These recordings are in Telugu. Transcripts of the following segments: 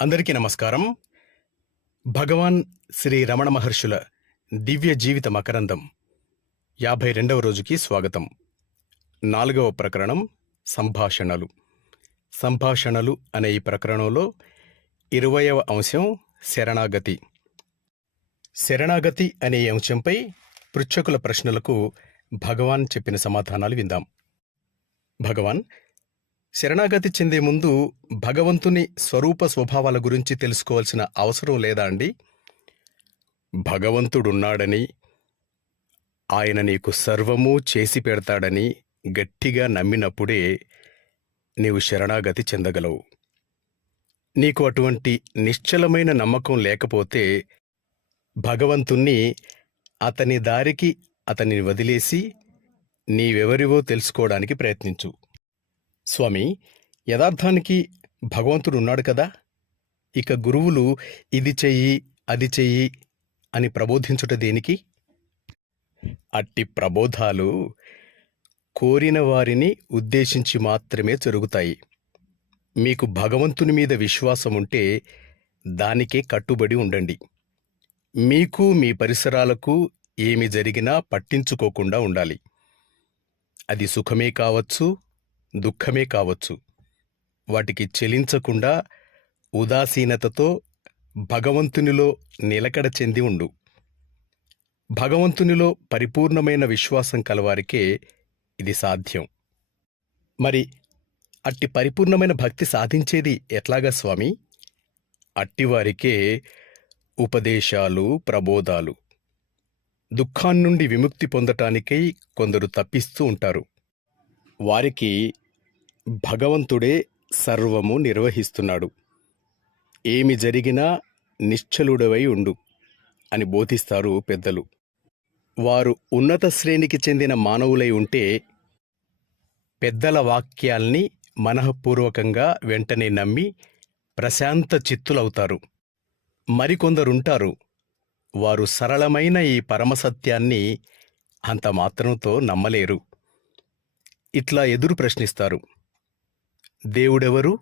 అందరికీ నమస్కారం. భగవాన్ శ్రీ రమణ మహర్షుల దివ్య జీవిత మకరందం యాభై రెండవ రోజుకి స్వాగతం. నాలుగవ ప్రకరణం సంభాషణలు. సంభాషణలు అనే ఈ ప్రకరణంలో ఇరవయవ అంశం శరణాగతి. శరణాగతి అనే అంశంపై పృచ్ఛకుల ప్రశ్నలకు భగవాన్ చెప్పిన సమాధానాలు విందాం. భగవాన్ శరణాగతి చెందే ముందు భగవంతుని స్వరూప స్వభావాల గురించి తెలుసుకోవాల్సిన అవసరం లేదా అండి? భగవంతుడున్నాడని ఆయన నీకు సర్వము చేసి పెడతాడని గట్టిగా నమ్మినప్పుడే నీవు శరణాగతి చెందగలవు. నీకు అటువంటి నిశ్చలమైన నమ్మకం లేకపోతే భగవంతుణ్ణి అతని దారికి అతనిని వదిలేసి నీవెవరివో తెలుసుకోవడానికి ప్రయత్నించు. స్వామి యథార్థానికి భగవంతుడు ఉన్నాడు కదా. ఇక గురువులు ఇది చెయ్యి అది చెయ్యి అని ప్రబోధించుట దేనికి? అట్టి ప్రబోధాలు కోరిన వారిని ఉద్దేశించి మాత్రమే జరుగుతాయి. మీకు భగవంతుని మీద విశ్వాసం ఉంటే దానికే కట్టుబడి ఉండండి. మీకు మీ పరిసరాలకు ఏమి జరిగినా పట్టించుకోకుండా ఉండాలి. అది సుఖమే కావచ్చు దుఃఖమే కావచ్చు. వాటికి చెలించకుండా ఉదాసీనతతో భగవంతునిలో నిలకడ చెంది ఉండు. భగవంతునిలో పరిపూర్ణమైన విశ్వాసం కలవారికే ఇది సాధ్యం. మరి అట్టి పరిపూర్ణమైన భక్తి సాధించేది ఎట్లాగా స్వామి? అట్టివారికే ఉపదేశాలు ప్రబోధాలు. దుఃఖాన్నుండి విముక్తి పొందటానికై కొందరు తప్పిస్తూ ఉంటారు. వారికి భగవంతుడే సర్వము నిర్వహిస్తున్నాడు. ఏమి జరిగినా నిశ్చలుడవై ఉండు అని బోధిస్తారు పెద్దలు. వారు ఉన్నత శ్రేణికి చెందిన మానవులై ఉంటే పెద్దల వాక్యాల్ని మనఃపూర్వకంగా వెంటనే నమ్మి ప్రశాంత చిత్తులవుతారు. మరికొందరుంటారు. వారు సరళమైన ఈ పరమసత్యాన్ని అంత మాత్రంతో నమ్మలేరు. ఇట్లా ఎదురు ప్రశ్నిస్తారు. దేవుడెవరు?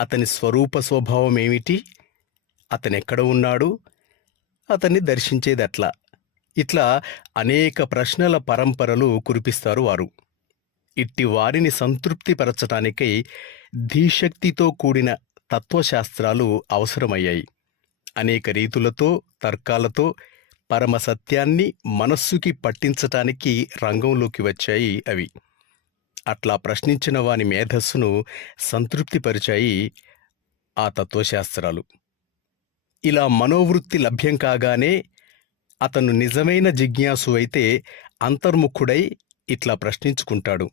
అతని స్వరూప స్వభావం ఏమిటి అతనెక్కడ ఉన్నాడు? అతన్ని దర్శించేదట్లా? ఇట్లా అనేక ప్రశ్నల పరంపరలు కురిపిస్తారు వారు. ఇట్టి వారిని సంతృప్తిపరచటానికై ధీశక్తితో కూడిన తత్వశాస్త్రాలు అవసరమయ్యాయి. అనేక రీతులతో తర్కాలతో పరమ సత్యాన్ని మనస్సుకి పట్టించటానికి రంగంలోకి వచ్చాయి అవి. అట్లా ప్రశ్నించిన వాని మేధస్సును సంతృప్తిపరిచాయి ఆ తత్వశాస్త్రాలు. ఇలా మనోవృత్తి లభ్యం కాగానే అతను నిజమైన జిజ్ఞాసు అయితే అంతర్ముఖుడై ఇట్లా ప్రశ్నించుకుంటాడు.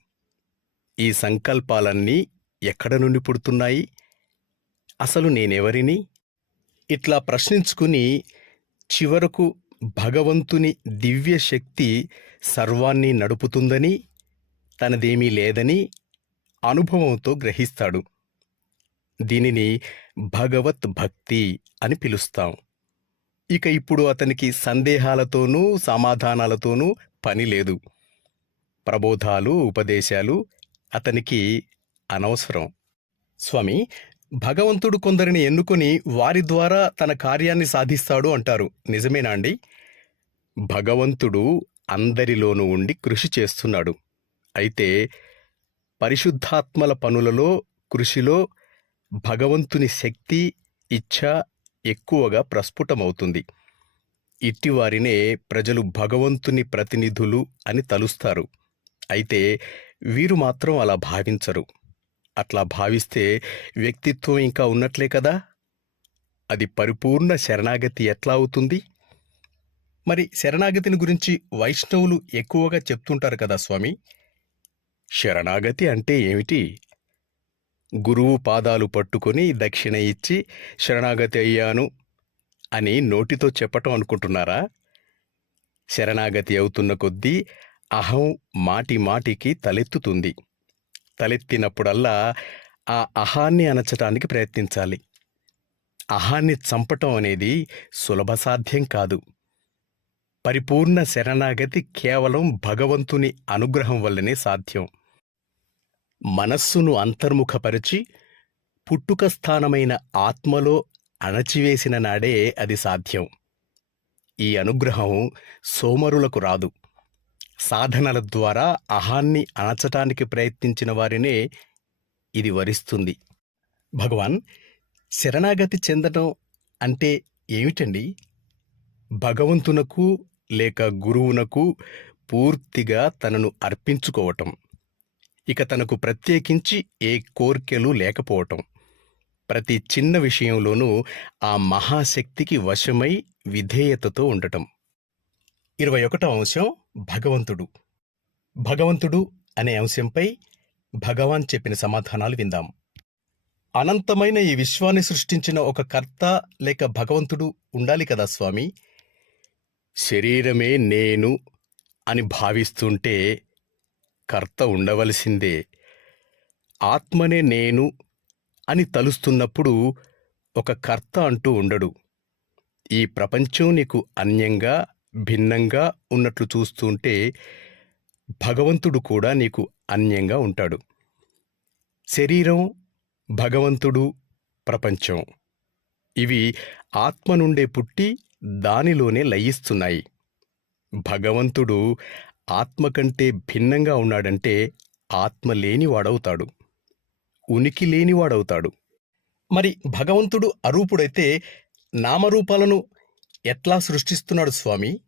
ఈ సంకల్పాలన్నీ ఎక్కడ నుండి పుడుతున్నాయి? అసలు నేనెవరిని? ఇట్లా ప్రశ్నించుకుని చివరకు భగవంతుని దివ్య శక్తి సర్వాన్ని నడుపుతుందని తనదేమీ లేదని అనుభవంతో గ్రహిస్తాడు. దీనిని భగవత్ భక్తి అని పిలుస్తాం. ఇక ఇప్పుడు అతనికి సందేహాలతోనూ సమాధానాలతోనూ పని లేదు. ప్రబోధాలు ఉపదేశాలు అతనికి అనవసరం. స్వామి భగవంతుడు కొందరిని ఎన్నుకొని వారి ద్వారా తన కార్యాన్ని సాధిస్తాడు అంటారు. నిజమేనా అండి? భగవంతుడు అందరిలోనూ ఉండి కృషి చేస్తున్నాడు. అయితే పరిశుద్ధాత్మల పనులలో కృషిలో భగవంతుని శక్తి ఇచ్ఛ ఎక్కువగా ప్రస్ఫుటమవుతుంది. ఇట్టివారినే ప్రజలు భగవంతుని ప్రతినిధులు అని తలుస్తారు. అయితే వీరు మాత్రం అలా భావించరు. అట్లా భావిస్తే వ్యక్తిత్వం ఇంకా ఉన్నట్లే కదా? అది పరిపూర్ణ శరణాగతి ఎట్లా అవుతుంది? మరి శరణాగతిని గురించి వైష్ణవులు ఎక్కువగా చెప్తుంటారు కదా స్వామి? శరణాగతి అంటే ఏమిటి? గురువు పాదాలు పట్టుకొని దక్షిణ ఇచ్చి శరణాగతి అయ్యాను అని నోటితో చెప్పటం అనుకుంటున్నారా? శరణాగతి అవుతున్న కొద్దీ అహం మాటి మాటికి తలెత్తుతుంది. తలెత్తినప్పుడల్లా ఆ అహాన్ని అణచటానికి ప్రయత్నించాలి. అహాన్ని చంపటం అనేది సులభ సాధ్యం కాదు. పరిపూర్ణ శరణాగతి కేవలం భగవంతుని అనుగ్రహం వల్లనే సాధ్యం. మనస్సును అంతర్ముఖపరిచి పుట్టుక స్థానమైన ఆత్మలో అణచివేసిన నాడే అది సాధ్యం. ఈ అనుగ్రహం సోమరులకు రాదు. సాధనల ద్వారా అహాన్ని అణచటానికి ప్రయత్నించిన వారినే ఇది వరిస్తుంది. భగవాన్ శరణాగతి చెందటం అంటే ఏమిటండి? భగవంతునకు లేక గురువునకు పూర్తిగా తనను అర్పించుకోవటం. ఇక తనకు ప్రత్యేకించి ఏ కోర్కెలు లేకపోవటం. ప్రతి చిన్న విషయంలోనూ ఆ మహాశక్తికి వశమై విధేయతతో ఉండటం. ఇరవై ఒకటో అంశం భగవంతుడు. భగవంతుడు అనే అంశంపై భగవాన్ చెప్పిన సమాధానాలు విందాం. అనంతమైన ఈ విశ్వాన్ని సృష్టించిన ఒక కర్త లేక భగవంతుడు ఉండాలి కదా స్వామి? శరీరమే నేను అని భావిస్తుంటే కర్త ఉండవలసిందే. ఆత్మనే నేను అని తలుస్తున్నప్పుడు ఒక కర్త అంటూ ఉండడు. ఈ ప్రపంచం నీకు అన్యంగా భిన్నంగా ఉన్నట్లు చూస్తుంటే భగవంతుడు కూడా నీకు అన్యంగా ఉంటాడు. శరీరం భగవంతుడు ప్రపంచం. ఇవి ఆత్మ నుండే పుట్టి దానిలోనే లయిస్తున్నాయి. భగవంతుడు ఆత్మ కంటే భిన్నంగా ఉన్నాడంటే ఆత్మ లేనివాడవుతాడు. ఉనికి లేనివాడవుతాడు. మరి భగవంతుడు అరూపుడైతే నామరూపాలను ఎట్లా సృష్టిస్తున్నాడు స్వామి?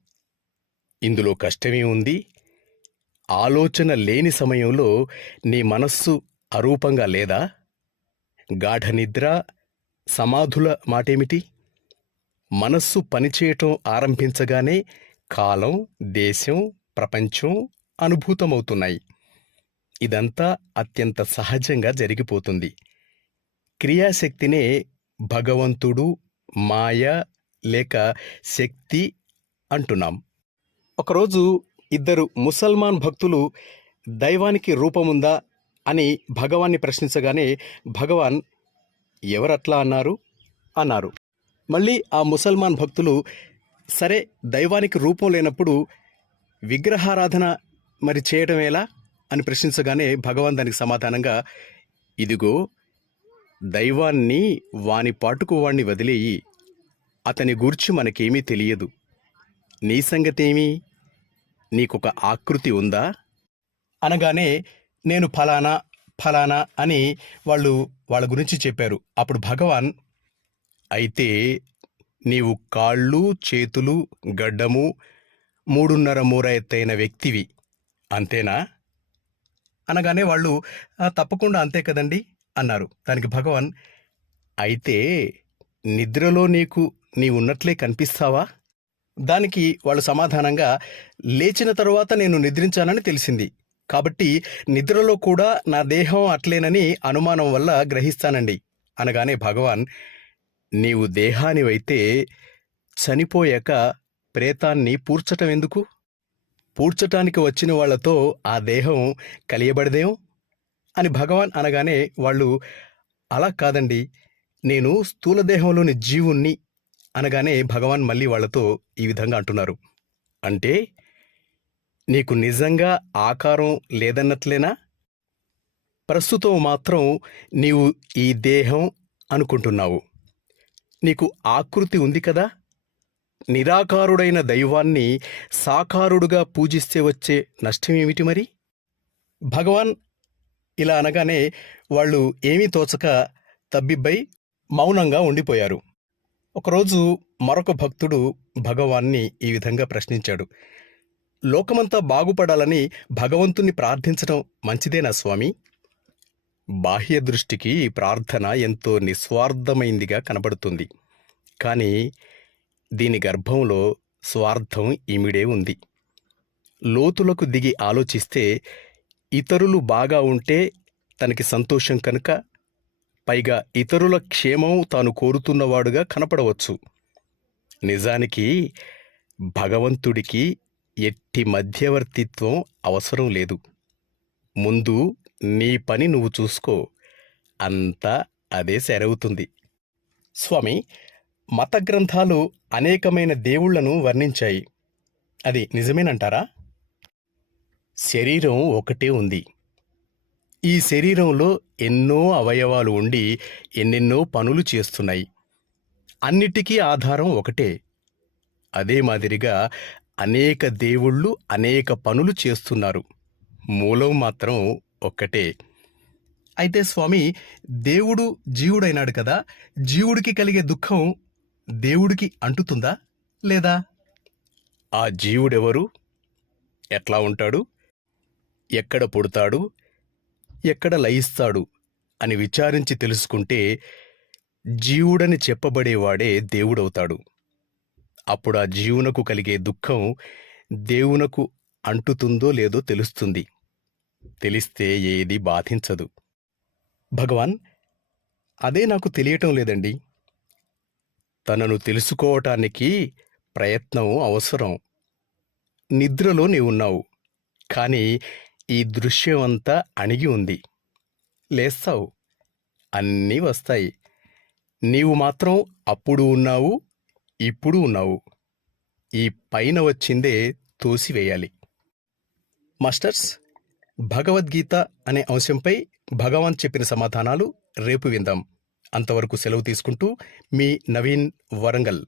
ఇందులో కష్టమే ఉంది. ఆలోచన లేని సమయంలో నీ మనస్సు అరూపంగా లేదా? గాఢ నిద్ర సమాధుల మాటేమిటి? మనస్సు పనిచేయటం ఆరంభించగానే కాలం దేశం ప్రపంచం అనుభూతమవుతున్నాయి. ఇదంతా అత్యంత సహజంగా జరిగిపోతుంది. క్రియాశక్తినే భగవంతుడు మాయ లేక శక్తి అంటున్నాం. ఒకరోజు ఇద్దరు ముసల్మాన్ భక్తులు దైవానికి రూపముందా అని భగవాన్ని ప్రశ్నించగానే భగవాన్ ఎవరట్లా అన్నారు? అన్నారు. మళ్ళీ ఆ ముసల్మాన్ భక్తులు సరే దైవానికి రూపం లేనప్పుడు విగ్రహారాధన మరి చేయటం ఎలా? అని ప్రశ్నించగానే భగవాన్ దానికి సమాధానంగా ఇదిగో దైవాన్ని వాని పాటుకు వాణ్ణి వదిలేయి. అతని గూర్చి మనకేమీ తెలియదు. నీ సంగతేమి? నీకొక ఆకృతి ఉందా? అనగానే నేను ఫలానా ఫలానా అని వాళ్ళు వాళ్ళ గురించి చెప్పారు. అప్పుడు భగవాన్ అయితే నీవు కాళ్ళు చేతులు గడ్డము మూడున్నర మూర ఎత్తైన వ్యక్తివి అంతేనా? అనగానే వాళ్ళు తప్పకుండా అంతే కదండి అన్నారు. దానికి భగవాన్ అయితే నిద్రలో నీకు నీవున్నట్లే కనిపిస్తావా? దానికి వాళ్ళు సమాధానంగా లేచిన తరువాత నేను నిద్రించానని తెలిసింది. కాబట్టి నిద్రలో కూడా నా దేహం అట్లేనని అనుమానం వల్ల గ్రహిస్తానండి. అనగానే భగవాన్ నీవు దేహానివైతే చనిపోయాక ప్రేతాన్ని పూడ్చటం ఎందుకు? పూడ్చటానికి వచ్చిన వాళ్ళతో ఆ దేహం కలియబడదేం? అని భగవాన్ అనగానే వాళ్ళు అలా కాదండి. నేను స్థూల దేహంలోని జీవుణ్ణి అనగానే భగవాన్ మళ్ళీ వాళ్ళతో ఈ విధంగా అంటున్నారు. అంటే నీకు నిజంగా ఆకారం లేదన్నట్లేనా? ప్రస్తుతం మాత్రం నీవు ఈ దేహం అనుకుంటున్నావు. నీకు ఆకృతి ఉంది కదా? నిరాకారుడైన దైవాన్ని సాకారుడుగా పూజిస్తే వచ్చే నష్టమేమిటి మరి? భగవాన్ ఇలా అనగానే వాళ్ళు ఏమీ తోచక తబ్బిబ్బై మౌనంగా ఉండిపోయారు. ఒకరోజు మరొక భక్తుడు భగవాన్ని ఈ విధంగా ప్రశ్నించాడు. లోకమంతా బాగుపడాలని భగవంతుణ్ణి ప్రార్థించడం మంచిదేనా స్వామి? బాహ్య దృష్టికి ప్రార్థన ఎంతో నిస్వార్థమైందిగా కనబడుతుంది. కానీ దీని గర్భంలో స్వార్థం ఇమిడే ఉంది. లోతులకు దిగి ఆలోచిస్తే ఇతరులు బాగా ఉంటే తనకి సంతోషం కనుక పైగా ఇతరుల క్షేమం తాను కోరుతున్నవాడుగా కనపడవచ్చు. నిజానికి భగవంతుడికి ఎట్టి మధ్యవర్తిత్వం అవసరం లేదు. ముందు నీ పని నువ్వు చూసుకో. అంతా అదే సెరవుతుంది. స్వామి మత గ్రంథాలు అనేకమైన దేవుళ్ళను వర్ణించాయి. అది నిజమేనంటారా? శరీరం ఒకటే ఉంది. ఈ శరీరంలో ఎన్నో అవయవాలు ఉండి ఎన్నెన్నో పనులు చేస్తున్నాయి. అన్నిటికీ ఆధారం ఒకటే. అదే మాదిరిగా అనేక దేవుళ్ళు అనేక పనులు చేస్తున్నారు. మూలం మాత్రం ఒక్కటే. అయితే స్వామి దేవుడు జీవుడైనాడు కదా? జీవుడికి కలిగే దుఃఖం దేవుడికి అంటుతుందా లేదా? ఆ జీవుడెవరు? ఎట్లా ఉంటాడు? ఎక్కడ పుడతాడు? ఎక్కడ లయిస్తాడు అని విచారించి తెలుసుకుంటే జీవుడని చెప్పబడేవాడే దేవుడవుతాడు. అప్పుడు ఆ జీవునకు కలిగే దుఃఖం దేవునకు అంటుతుందో లేదో తెలుస్తుంది. తెలిస్తే ఏది బాధించదు. భగవాన్ అదే నాకు తెలియటం లేదండి. తనను తెలుసుకోవటానికి ప్రయత్నం అవసరం. నిద్రలో నీవున్నావు. కానీ ఈ దృశ్యం అంతా అణిగి ఉంది. లేస్తావు. అన్నీ వస్తాయి. నీవు మాత్రం అప్పుడు ఉన్నావు ఇప్పుడు ఉన్నావు. ఈ పైన వచ్చిందే తోసివేయాలి. మాస్టర్స్ భగవద్గీత అనే అంశంపై భగవాన్ చెప్పిన సమాధానాలు రేపు విందాం. అంతవరకు సెలవు తీసుకుంటూ మీ నవీన్ వరంగల్.